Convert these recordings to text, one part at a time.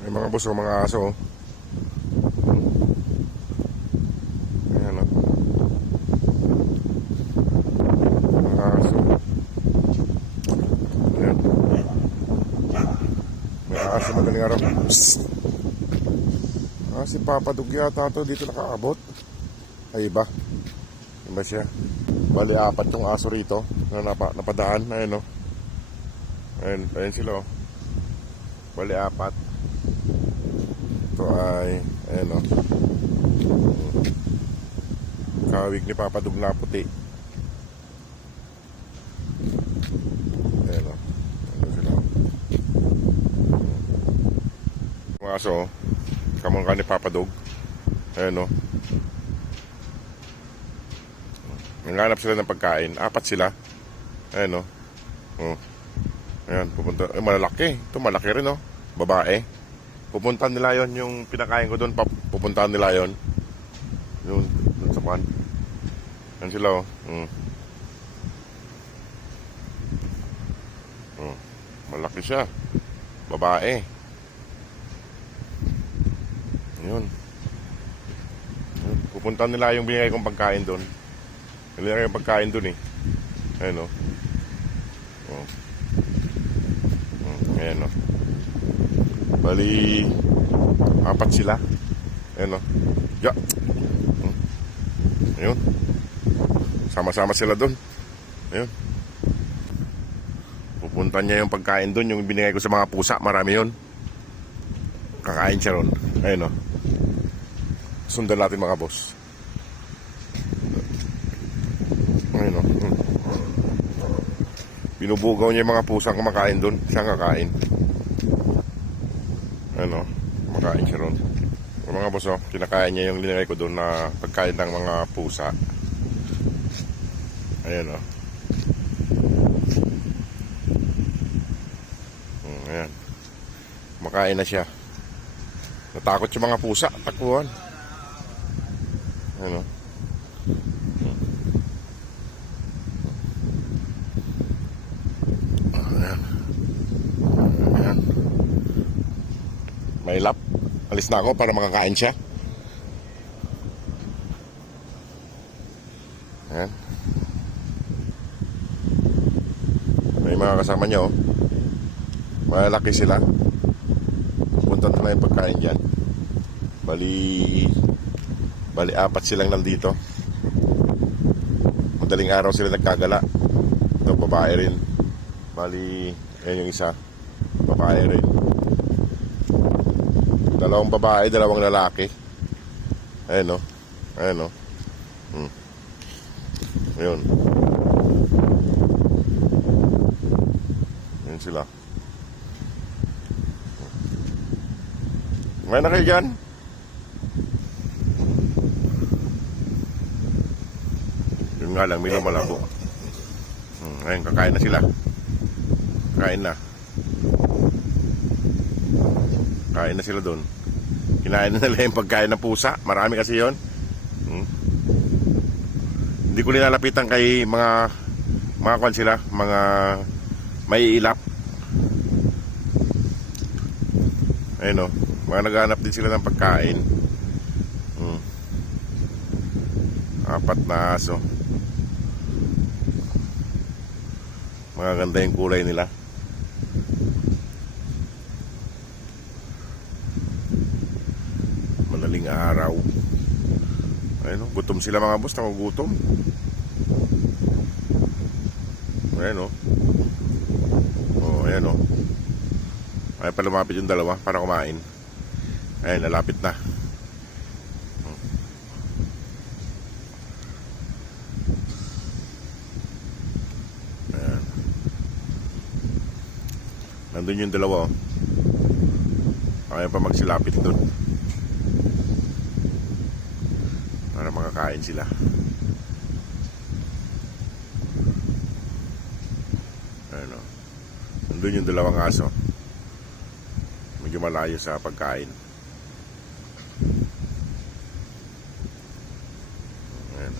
May mga buso, mga aso. Ayan o. Mga aso. Ayan. May aso madaling araw. Psst. Si Papa Dug yata ito dito nakaabot. Ay iba. Iba siya. Bali apat yung aso rito na napadaan. Ayan o. Ayan sila o. Bali apat. Ito ay ayan o. Kawig ni Papa Dug na puti. Ayan o. Ayan sila o. Yung aso o. Kamangka ni Papa Dug. Ayan o. Nanghanap sila ng pagkain. Apat sila. Ayan o. Ayan, pupunta. Malalaki. Ito malaki rin o. Babae. Pupuntahan nila yon yung pinakain ko doon. Pupuntahan nila yon. Doon sa pan. Ayan sila o. Malaki siya. Babae. Yun. Pupuntahan nila yung binigay kong pagkain doon. Binigay yung pagkain doon eh. Ayan o. Ayan o. Bali apat sila. Ayan o. Ya. Ayun. Sama-sama sila doon. Ayun. Pupuntahan niya yung pagkain doon. Yung binigay ko sa mga pusa. Marami yun. Kakain siya ron. Ayun o. Sundan natin mga boss. Ayun o. Binubugaw niya yung mga pusang kumakain doon. Siya kakain. Ayun o. Kumakain siya ron. Yung mga boss o. Kinakain niya yung linagay ko doon na pagkain ng mga pusa. Ayun o. Ayan. Kumakain na siya. Natakot yung mga pusa. Takbuhan. Ano? Ayan. Ayan. May lap. Alis na ako para makakain siya. Ayan. May mga kasama niya oh. Malaki sila. Punta na yung pagkain dyan. Bali apat silang nandito. Madaling araw sila nagkagala. Ito babae rin. Bali ayan yung isa. Babae rin. Dalawang babae, dalawang lalaki. Ayan o. Ayan o. Ayun. Ayan sila. Ngayon na kayo dyan. Yun nga lang, may lumalabo. Ngayon, kakain na sila. Kain na. Kain na sila doon. Kinain na nila yung pagkain ng pusa. Marami kasi yon. Hindi ko nilalapitan kay mga kwan sila. Mga may ilap. Ayun o. Mga naghanap din sila ng pagkain. Apat na aso. Mga ganda yung kulay nila. Madaling araw. Ayun o. Gutom sila mga boss. Nakugutom. Ayun o. Ayan o. Ay pa lumapit yung dalawa para kumain. Ayun, lalapit na. Ayan. Nandun yung dalawa oh. Ayaw pa magsilapit dun para makakain sila. Ayan oh. Nandun yung dalawang aso. Medyo malayo sa pagkain. Ayan.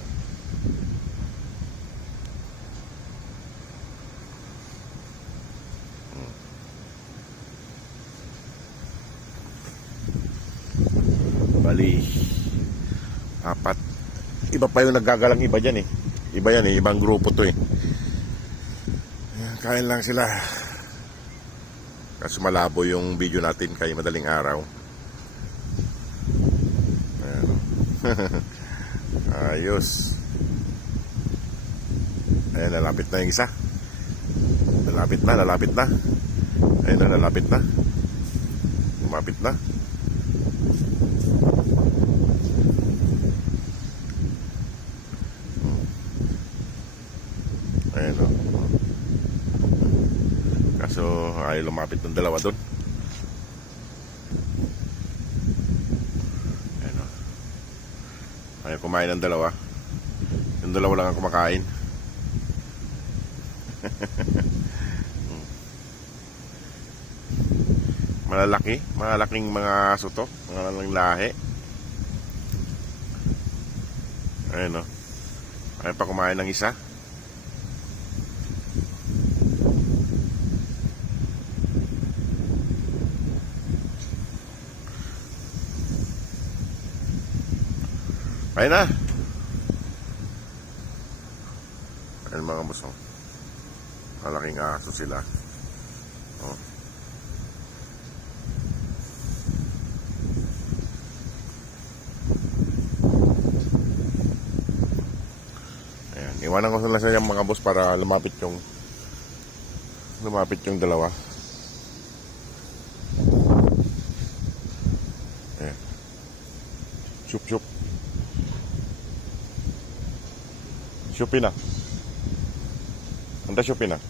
Bali, apat. Iba pa yung naggagalang iba dyan eh. Iba yan eh, ibang grupo to eh. Ayan, kain lang sila. Kaso malabo yung video natin kay madaling araw. Ayan. Ayos. Ayan, lalapit na yung isa. Lalapit na. Ayan na, lalapit na. Lumapit na. Ayan o. Kaso ayaw lumapit ng dalawa doon. Ayan o. Ayaw kumain ng dalawa. Yung dalawa lang ang kumakain. Malaking mga aso to, mga lalang lahi. Ayan o. Ayaw pa kumain ng isa. Ayun na. Ayun mga boss, oh. Malaking aso sila. Oh. Ayan. Iwanan ko sila sa mga boss para lumapit yung dalawa. Ayan. Chup. Shopee na. Anda Shopee na.